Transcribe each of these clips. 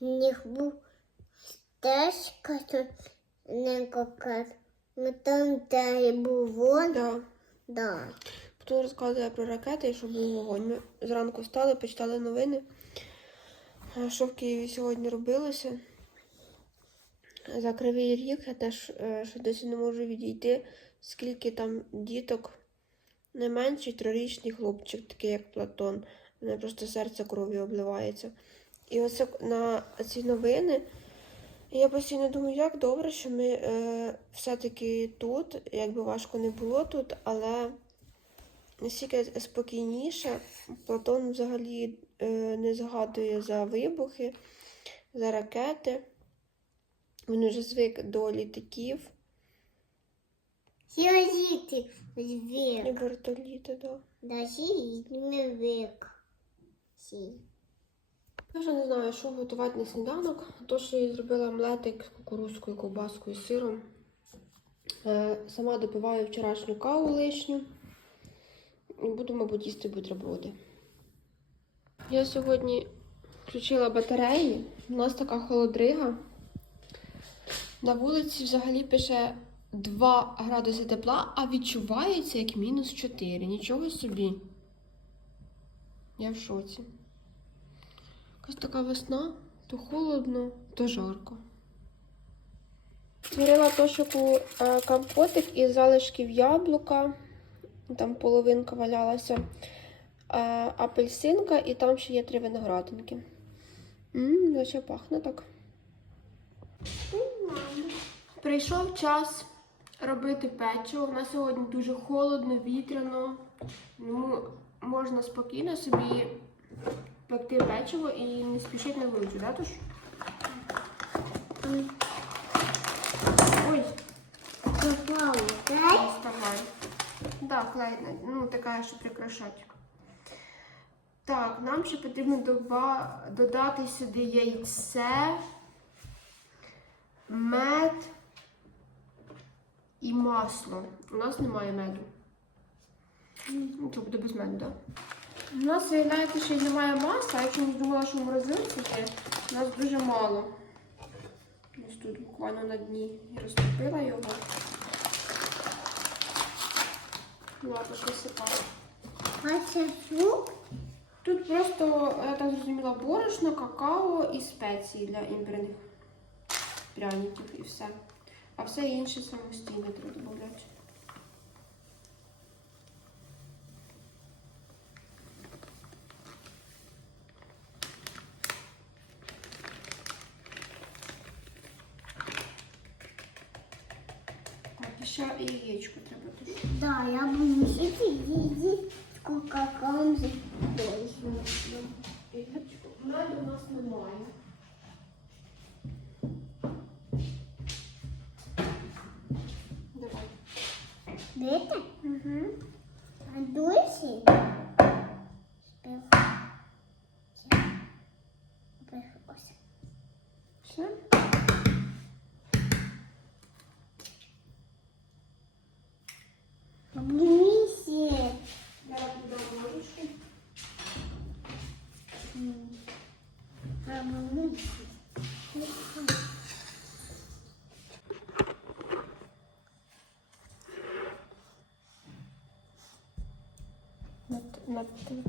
них був то не кокет. Ну там, де був вон, Да. да. Потім розказує про ракети що був вогонь. Ми зранку встали, почитали новини. е, Що в Києві сьогодні робилося. За кривий ріг я теж е, що досі не можу відійти, скільки там діток. Найменший трирічний хлопчик, такий як Платон. Мене просто серце кров'ю обливається. І оце на ці новини. Я постійно думаю, як добре, що ми е, все-таки тут, якби важко не було тут, але настільки спокійніше. Платон взагалі е, не згадує за вибухи, за ракети. Він уже звик до літаків Сіозіти і звік. вертоліти. Да. Да, сіозіти вік. Сі. Я вже не знаю, що готувати на сніданок. Тож я зробила омлетик з кукурузкою, ковбаскою, сиром. Е, Сама допиваю вчорашню каву лишню. Буду, мабуть, їсти бутерброди. Я сьогодні включила батареї. У нас така холодрига. На вулиці взагалі пише 2 градуси тепла, а відчувається як мінус 4. Нічого собі. Я в шоці. Якась така весна, то холодно, то жарко. Створила тошику е, компотик із залишків яблука. Там половинка валялася. е, Апельсинка і там ще є три виноградинки. Ммм, наче пахне так. Прийшов час робити печиво. У нас сьогодні дуже холодно, вітряно. Ну, можна спокійно собі пекти печиво і не спішити на вулицю, да, Туш? Ой, Попало, не так? вставай. Да, клей, ну така, що прикрашати. Так, нам ще потрібно доба- додати сюди яйце, мед і масло. У нас немає меду. Ну, що буде без меду, так? У нас, виявляється, ще й немає масла. Я чомусь думала, що в морозилці є. У нас дуже мало. Ось тут буквально на дні. Я розтопила його. Ладно, посипаю. А це суп? Тут просто, я так зрозуміла, борошно, какао і спеції для імбирних пряників і все. А все інше самостійно треба додати. Ще яєчко треба тушити. Да, я буду сидіти її з кукаком з. Яєчко. Меду у нас немає. Давай. Дивіться? Угу. А досі? Над, над.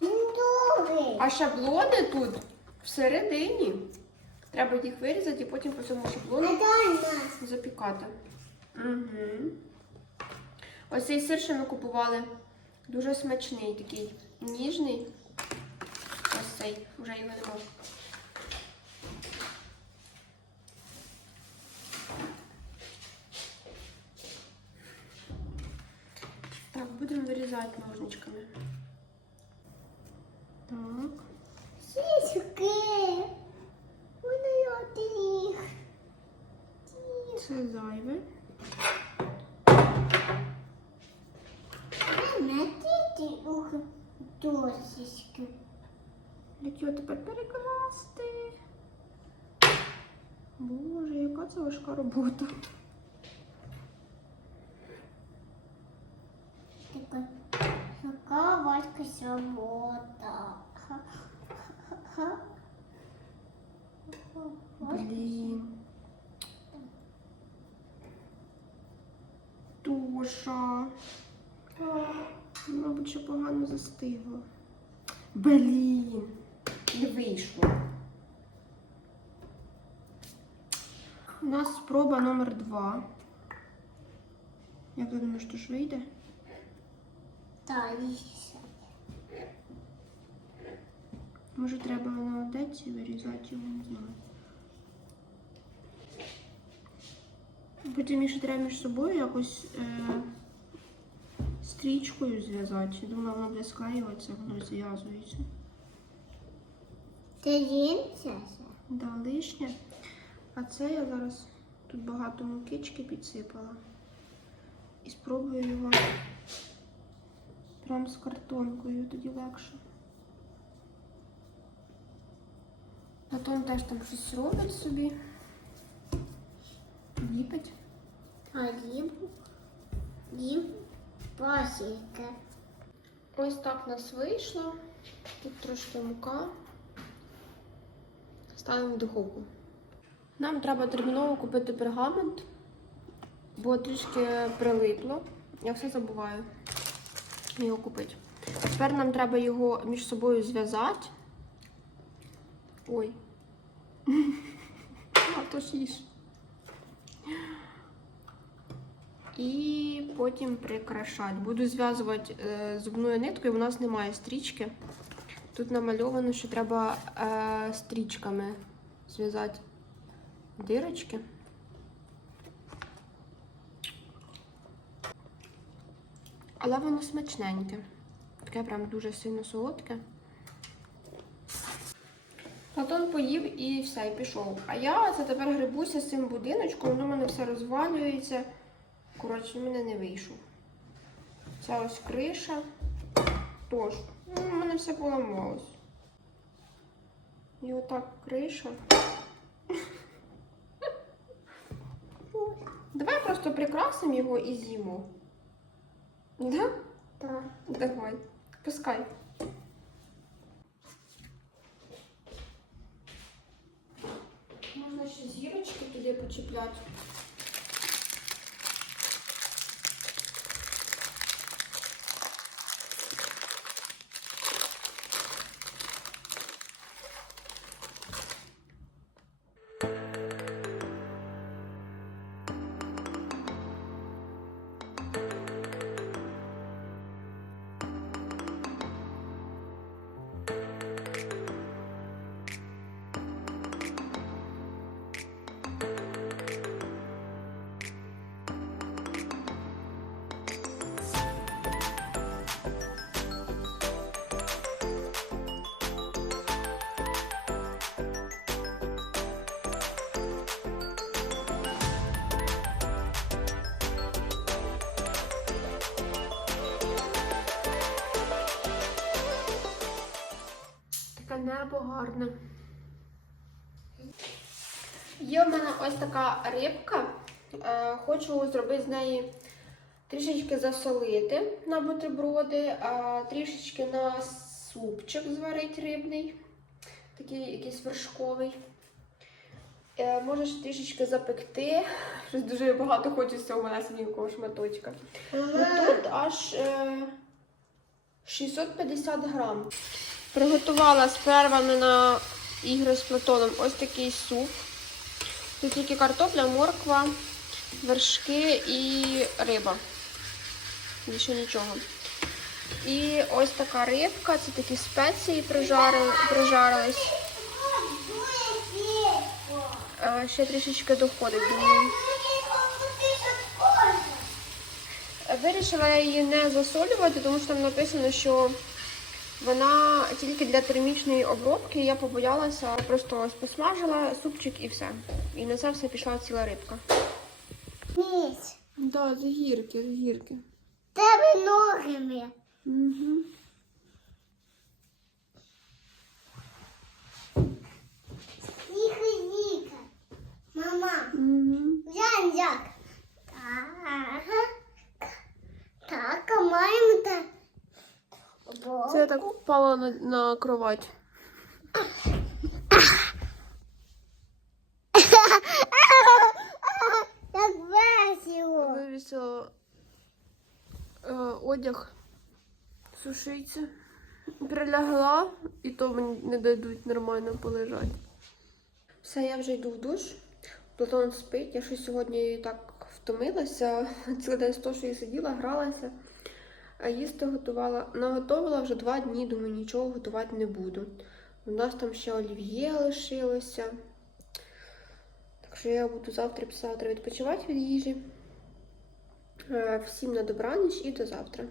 Угу. А шаблони тут всередині. Треба їх вирізати і потім по цьому шаблону запікати. Угу. Ось цей сир, що ми купували, дуже смачний, такий ніжний. Ось цей, вже його нема. Так, будемо ножничками. Так. Сіськи. Вони. Це зайве. Як його тепер перекласти? Боже, яка це важка робота. Така свобода. Ха-ха-ха. Блін. Тоша. Мабуть, що погано застигло. Блін. Не вийшло. У нас спроба номер два. Як ти думаєш, то ж вийде? Може треба на одеці вирізати його, не знаю. Потім ще треба між собою якось е, стрічкою зв'язати. Думаю, воно буде склеюватися, воно зв'язується. Ти лінця? Да, лишнє. А це я зараз тут багато мукички підсипала. І спробую його прям з картонкою, тоді легше. Потім теж там щось робить собі. Ліпить. А дім? Дім? Пасіка. Ось так у нас вийшло. Тут трошки мука. Ставимо в духовку. Нам треба терміново купити пергамент, бо трішки прилипло. Я все забуваю його купити. Тепер нам треба його між собою зв'язати. Ой. А то ж їж. І потім прикрашати. Буду зв'язувати е, зубною ниткою, у нас немає стрічки. Тут намальовано, що треба е, стрічками зв'язати дирочки. Але воно смачненьке. Таке прям дуже сильно солодке. Платон поїв і все, і пішов. А я це тепер грибуся з цим будиночком, воно в мене все розвалюється. Коротше, в мене не вийшов. Ця ось криша. Тож, ну, в мене все поламалось. І отак криша. Давай просто прикрасимо його і з'їмо. Да? Так. Давай. Пускай. Можна ще зірочки туди почіпляти. Гарне. Є в мене ось така рибка. Е, Хочу зробити з неї трішечки засолити на бутерброди, а трішечки на супчик зварити рибний, такий якийсь вершковий. Е, Може ще трішечки запекти. Щось дуже багато хочеться цього малесенького шматочка. Ну, тут аж е, 650 грам. Приготувала з перервами на ігри з Платоном ось такий суп. Тут тільки картопля, морква, вершки і риба. Більше нічого. І ось така рибка, це такі спеції прижарили, прижарились. Е, Ще трішечки доходить, думаю. Вирішила я її не засолювати, тому що там написано, що вона тільки для термічної обробки. Я побоялася, просто ось посмажила супчик і все. І на це все пішла ціла рибка. Ніч. Так, з гірки, з гірки. Тебе ногами. Угу. Тихо, Ніка. Мама, Угу. глянь як. Так. Так, а маємо так. Це я так впала на, на кровать. Так весело. Вивісила е, одяг сушиться. Прилягла, і то мені не дадуть нормально полежати. Все, я вже йду в душ. Платон спить. Я щось сьогодні так втомилася. Цілий день з того, що я сиділа, гралася. А їсти готувала. Наготовила вже два дні, думаю, нічого готувати не буду. У нас там ще олів'є лишилося. Так що я буду завтра після завтра відпочивати від їжі. Е, Всім на добраніч і до завтра.